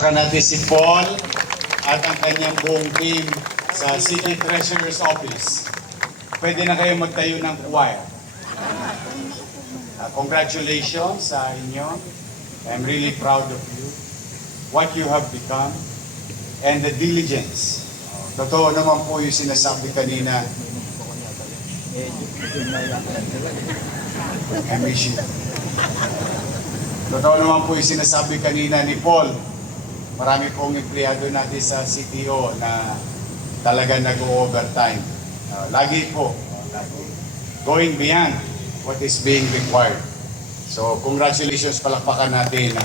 Palakpakan natin si Paul at ang kanyang buong team sa City Treasurer's Office. Pwede na kayo magtayo ng choir. Congratulations sa inyo. I'm really proud of you. What you have become and the diligence. Totoo naman po yung sinasabi kanina. I miss you. Totoo naman po yung sinasabi kanina ni Paul. Marami pong empleyado natin sa CTO na talaga nag-overtime. Lagi po. Going beyond what is being required. So, congratulations, palakpakan natin.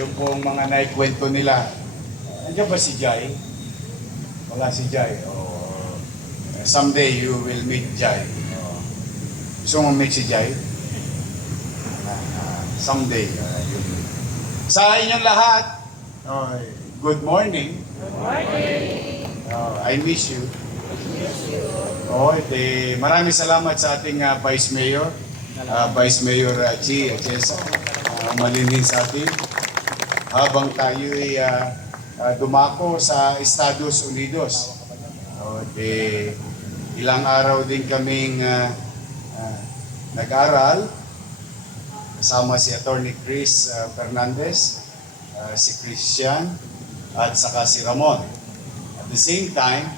Yung pong mga naikwento nila. Nandiyan ba si Jai? Wala si Jai. Someday you will meet Jai. Gusto mo meet si Jai? Someday. Sa inyong lahat, good morning. Good morning. I miss you. Maraming salamat sa ating Vice Mayor. Vice Mayor Chi Echesa. Malinhin sa atin. Habang tayo'y dumako sa Estados Unidos. Ilang araw din kaming nag-aral. Kasama si Attorney Chris Fernandez, si Christian, at saka si Ramon. At the same time,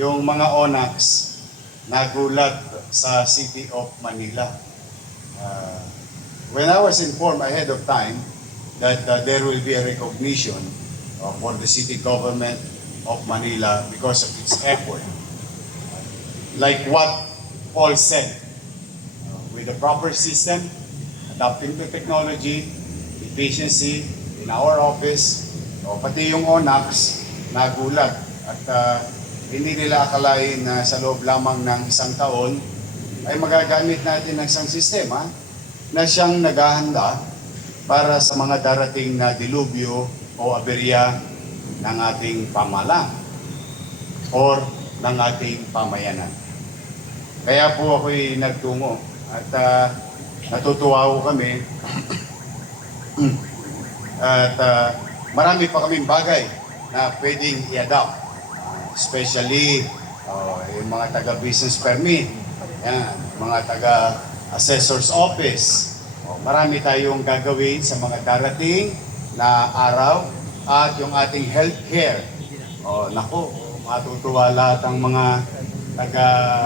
yung mga ONAX nagulat sa City of Manila. When I was informed ahead of time that there will be a recognition for the city government of Manila because of its effort. Like what Paul said, with the proper system, adapting to technology, efficiency in our office, pati yung ONAX nagulat at hindi nila akalain na sa loob lamang ng isang taon ay magagamit natin ng isang sistema na siyang naghahanda para sa mga darating na dilubyo o aberya ng ating pamalang or ng ating pamayanan. Kaya po ako'y nagtungo at natutuwa ko kami at marami pa kaming bagay na pwedeng i-adopt, especially yung mga taga-business permit, yan, mga taga-assessor's office. Marami tayong gagawin sa mga darating na araw at yung ating healthcare. Naku, matutuwa lahat ang mga taga-hospital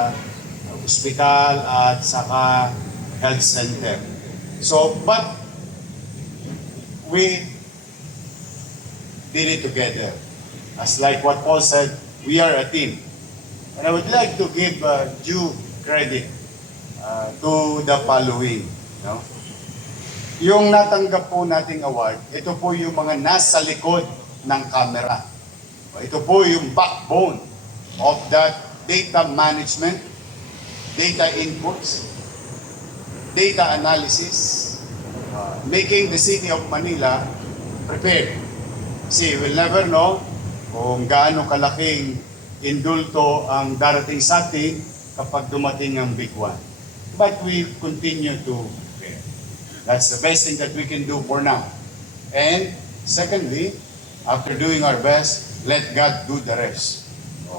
at saka health center. So, but we did it together. As like what Paul said, we are a team. And I would like to give due credit to the following. No? Yung natanggap po nating award, ito po yung mga nasa likod ng camera. Ito po yung backbone of that data management, data inputs, data analysis, making the City of Manila prepared. See, we'll never know kung gaano kalaking indulto ang darating sa atin kapag dumating ang big one. But we continue to prepare. That's the best thing that we can do for now. And secondly, after doing our best, let God do the rest.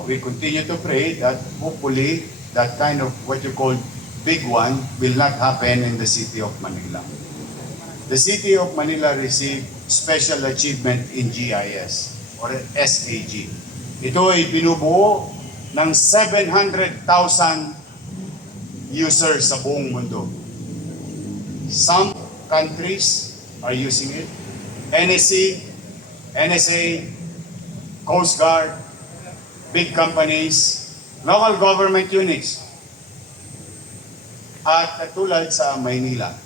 We continue to pray that hopefully that kind of what you call big one will not happen in the City of Manila. The City of Manila received Special Achievement in GIS or SAG. Ito ay binubuo ng 700,000 users sa buong mundo. Some countries are using it. NSA, Coast Guard, big companies, local government units. At katulad sa Maynila,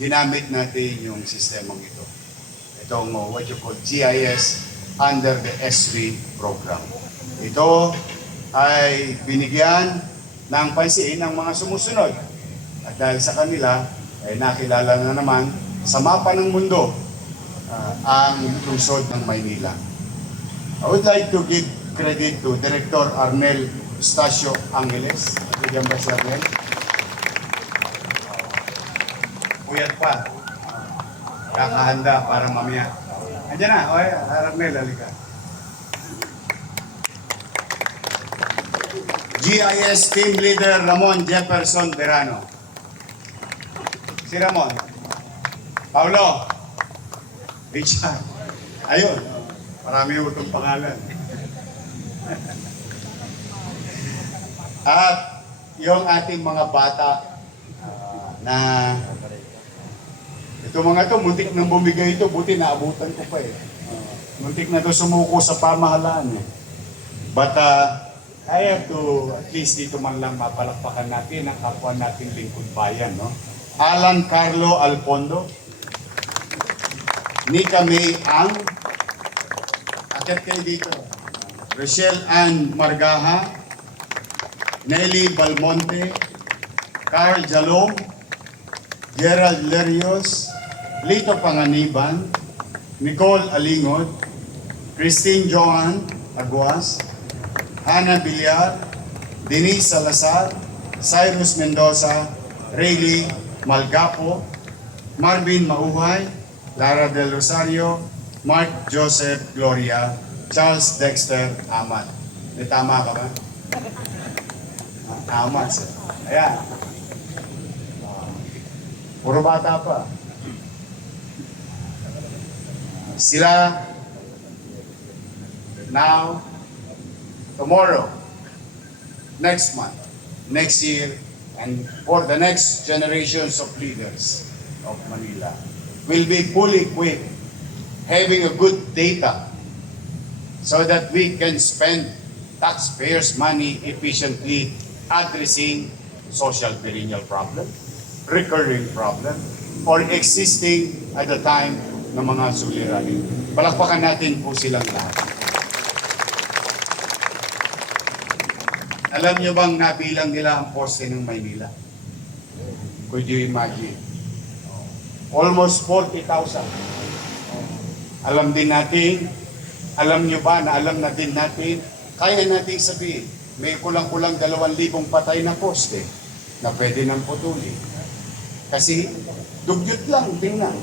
ginamit natin yung sistemang ito. Itong what you call GIS under the SV program. Ito ay binigyan ng pansin ng mga sumusunod. At dahil sa kanila, ay nakilala na naman sa mapa ng mundo ang lungsod ng Maynila. I would like to give credit to Director Arnel Eustacio Angeles. Bigyan ba si Arnel? Puyat pa. kakahanda para mamaya. Andiyan na, oy, Arnel, halika. GIS Team Leader Ramon Jefferson Verano. Si Ramon. Paulo. Richard. Ayun. Marami utong pangalan. At yung ating mga bata na ito mga to, muntik nang bumigay ito, buti naabutan ko pa eh. Muntik na to sumuko sa pamahalaan eh. But I have to, at least dito man lang mapalakpakan natin ang kapwa nating lingkod bayan, no? Alan Carlo Alpondo, Nika May Ang, akit kayo dito, Rochelle Ann Margaha, Nelly Balmonte, Carl Jalom, Gerald Lerios, Lito Panganiban, Nicole Alingod, Christine Johan Aguas, Hannah Villar, Denise Salazar, Cyrus Mendoza, Rayleigh Malgapo, Marvin Mauhay, Lara Del Rosario, Mark Joseph Gloria, Charles Dexter Amat. May tama ka ba? Amat, sir. Ayan. Puro bata pa. Sila now, tomorrow, next month, next year, and for the next generations of leaders of Manila will be fully equipped, having a good data so that we can spend taxpayers' money efficiently addressing social perennial problem, recurring problem, or existing at the time ng mga suliranin. Palakpakan natin po silang lahat. Alam niyo bang nabilang nila ang poste ng Maynila? Could you imagine? Almost 40,000. Alam din natin, alam niyo ba na alam na din natin, kaya natin sabihin, may kulang-kulang 2,000 patay na poste na pwede nang putulin. Kasi dugyot lang, tingnan.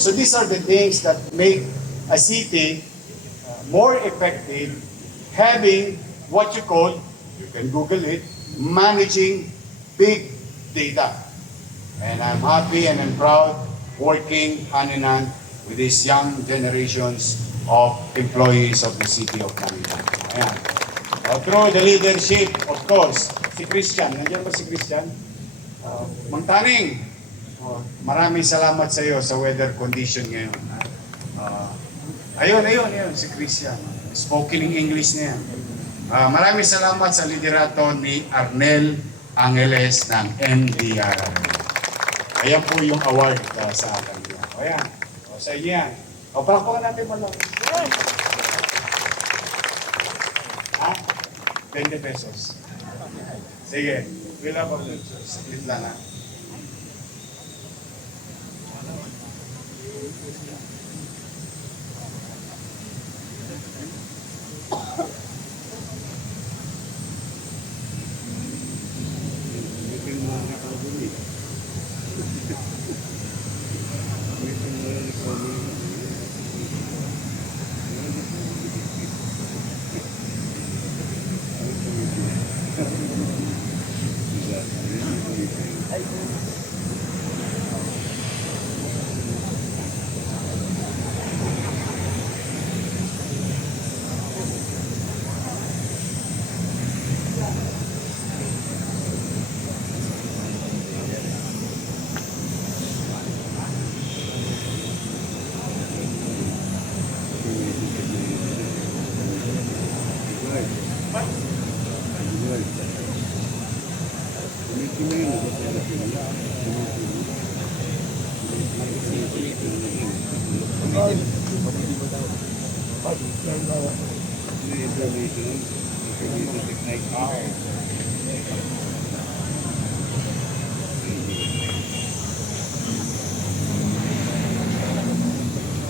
So these are the things that make a city more effective, having what you call, you can Google it, managing big data. And I'm happy and I'm proud working hand in hand with these young generations of employees of the city of Manila. Ayan. Through the leadership, of course, si Christian. Nandiyan ba si Christian? Mang Taning, maraming salamat sa iyo sa weather condition ngayon. Ayun, si Christian. Spoken in English na yan. Maraming salamat sa liderato ni Arnel Angeles ng MDR. Ayan po yung award sa akin. Ayan. Sa inyo yan. Palakpakan natin mo lang. Ha? 20 pesos. Sige. Wala pa. Split lang ha.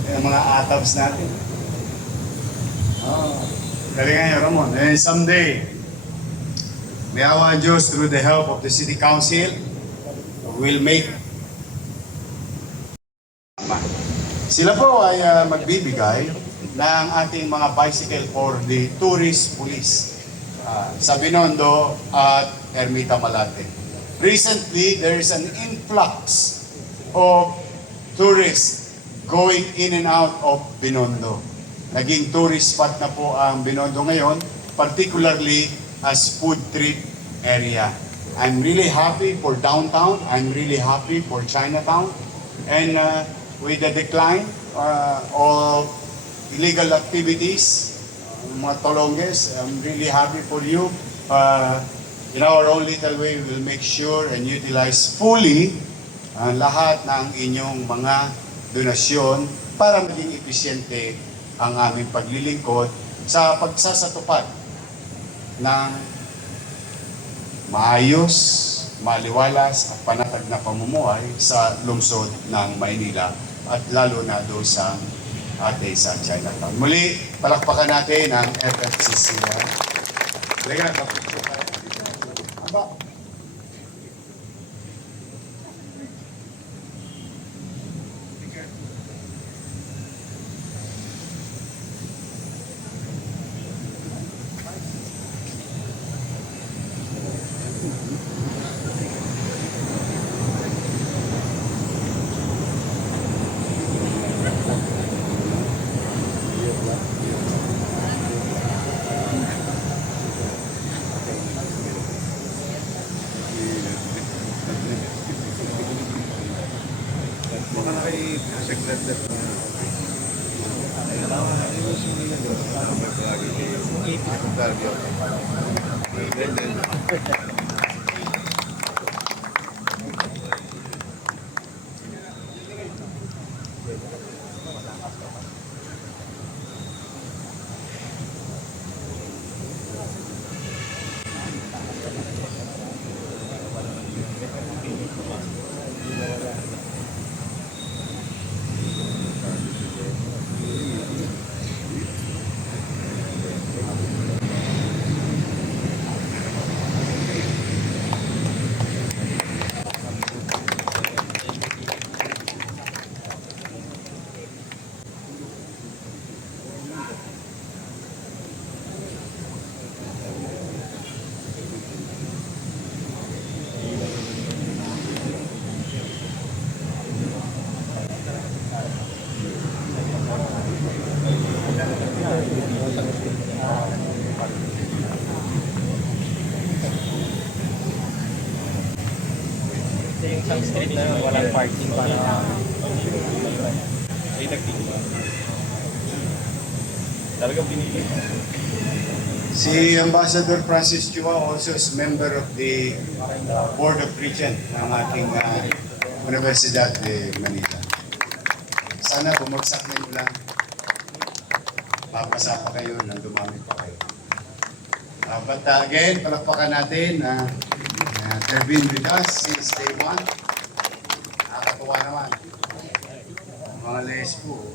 Yung mga atabs natin. Galingan niyo, Ramon. And someday, may awa ang Diyos through the help of the City Council will make Sila po ay magbibigay ng ating mga bicycle for the tourist police sa Binondo at Ermita Malate. Recently, there is an influx of tourists going in and out of Binondo. Naging tourist spot na po ang Binondo ngayon, particularly as food trip area. I'm really happy for downtown. I'm really happy for Chinatown. And with the decline of illegal activities, mga tolonges, I'm really happy for you. In our own little way, we will make sure and utilize fully lahat ng inyong mga donasyon para maging episyente ang aming paglilingkod sa pagsasatupad ng maayos, maliwalas at panatag na pamumuhay sa lungsod ng Maynila at lalo na doon sa atin sa Chinatown. Muli, palakpakan natin ang FFCC. Lega, kapitso ka. Aba. Yung isang street na yun, walang parking para talagang binili. Si Ambassador Francis Chua also is member of the Board of Regent ng ating Universidad de Manila. Sana bumagsak na yun lang. Papasa pa kayo nang dumami pa kayo. But again, palakpakan natin na they've been with us since day one. Nakakatuwa naman. Mga lesbo.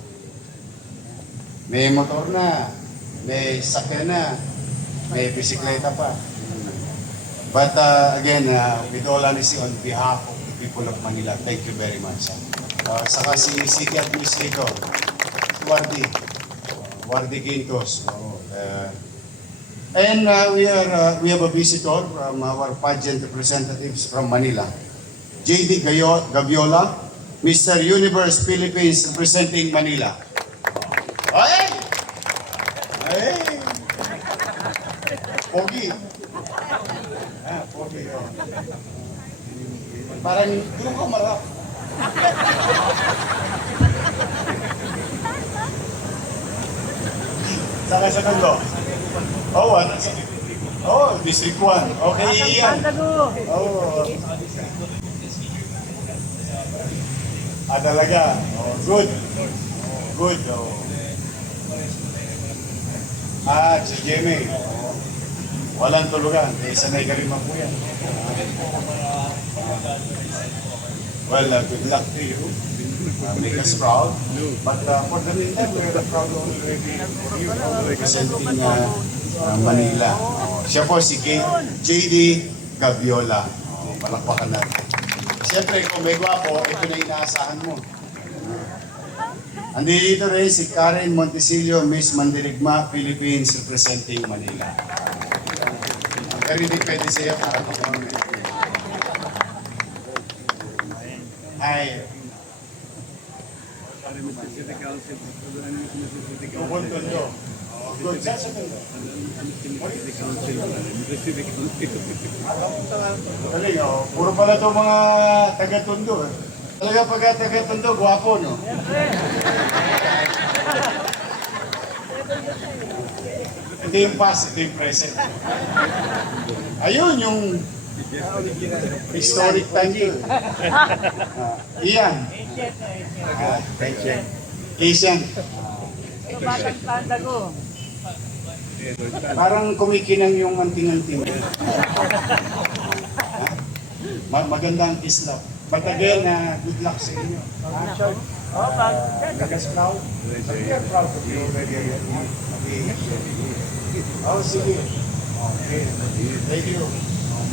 May motor na, may sakyan na, may bisikleta pa. But again, with all honesty, on behalf of the people of Manila, thank you very much. Saka si City Administrator, si Wardy Quintos. And we have a visitor from our pageant representatives from Manila. JD Gaviola, Mr. Universe Philippines representing Manila. Ay! Ay! Pogi. Pogi. Oh. Parang doon ka marap. Saka sa kando. Oh, ano? Oh, District 1. Okay, Ian. Oh. Talaga. Oh, good. Good. Oh. Si Jimmy. Oh. Walang tulugan. Sanay ka rin magpuyan. Well, good luck to you. Make us proud. But for the meantime, we're proud already for you representing Manila. Siya po si JD Gaviola. Palakpakan natin. Siyempre, kung may gwapo, ito na inaasahan mo. Andito rin si Karen Montesilio, Miss Mandirigma, Philippines, representing Manila. Pero hindi pwede siya para magkaroon. Ay, Ubuntu nyo. Good. Sasabihin. Galing, oh. Puro pala itong mga taga-Tondo. Talaga pagka taga-Tondo, gwapo, no? Hindi yung past, ito yung present. Ayun, yung historic time yun. Iyan. Asian. Batang tanda ko. Parang kumikinang yung anting-anting. Maganda ang kislap. But again, good luck sa inyo. Oh, pag Kagas proud. We are proud of you. Oh, sige. Okay. Thank you.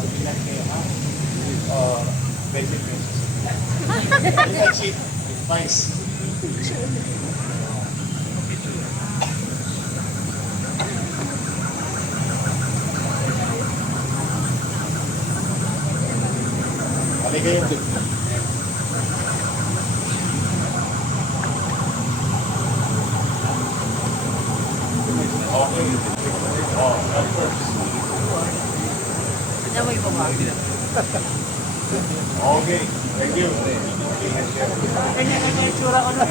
Mag-ingat kayo, ha? 20 pesos. It's a cheap advice. Halika kayo. Okay. Oh, of course. Namoy mo ba? Okay. Thank you. Kanya-kanya yung tsura ko na.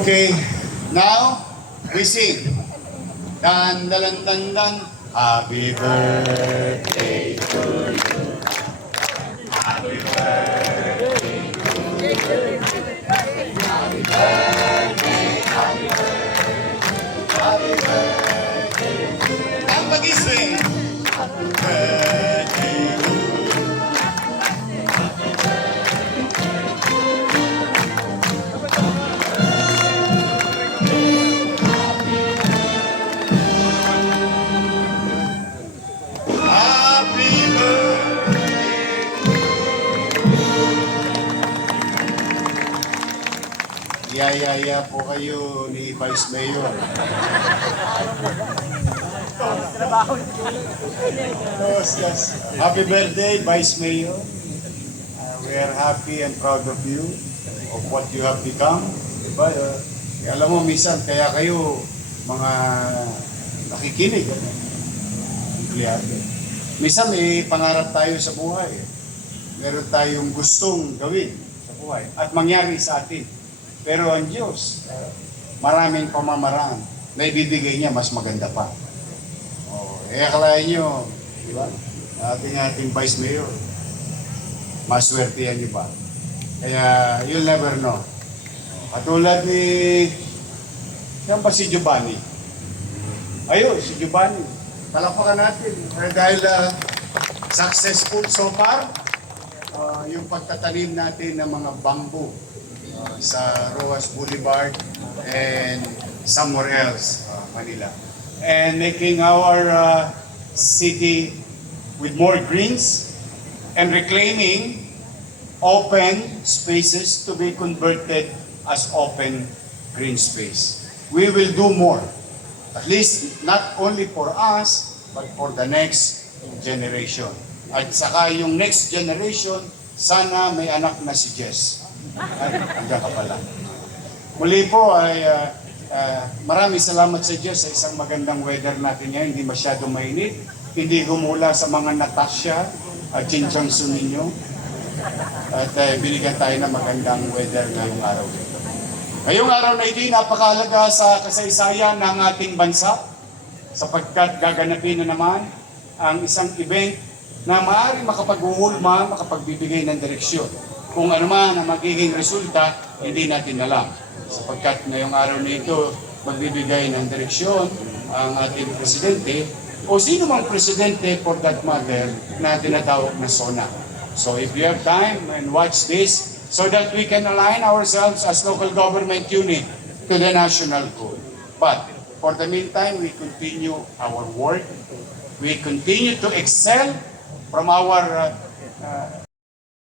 Okay. Now, we sing. Dan, dalan, dan, dan. Happy birthday to you. Happy birthday to you. Happy birthday, happy birthday. Happy birthday to you. Ang pag-ising. Happy birthday to you. Happy birthday. Yaya po kayo ni Vice Mayor. Trabaho. Yes, yes. Happy birthday, Vice Mayor. We are happy and proud of you, of what you have become. Diba? Alam mo, minsan, kaya kayo mga nakikinig. Empleyado. Minsan may pangarap tayo sa buhay. Meron tayong gustong gawin sa buhay at mangyari sa atin. Pero ang Diyos, maraming pamamaraan na ibibigay niya mas maganda pa. Akalain nyo, di ba? Ating Vice Mayor, maswertihan nyo ba? Kaya you'll never know. Katulad ni, yan ba si Giovanni? Ayun, si Giovanni. Palakpakan natin. Dahil successful so far, yung pagtatanim natin ng mga bamboo sa Roas Boulevard and somewhere else, Manila. And making our city with more greens and reclaiming open spaces to be converted as open green space. We will do more, at least not only for us, but for the next generation. At saka yung next generation, sana may anak na si Jess. Ay, hanggang ka pala. Muli po ay maraming salamat sa Diyos sa isang magandang weather natin ngayon. Hindi masyadong mainit. Hindi humula sa mga Natasha at Chinchangsu ninyo. At binigyan tayo ng magandang weather ngayong araw. Ngayong araw na ito, napakahalaga sa kasaysayan ng ating bansa sapagkat gaganapin na naman ang isang event na maaari makapag-uhulma, makapagbibigay ng direksyon. Kung ano man ang magiging resulta, hindi natin alam. Sapagkat ngayong araw na ito, magbibigay ng direksyon ang ating presidente o sino mang presidente for that matter na tinatawag na SONA. So if you have time and watch this so that we can align ourselves as local government unit to the national goal. But for the meantime, we continue our work. We continue to excel from our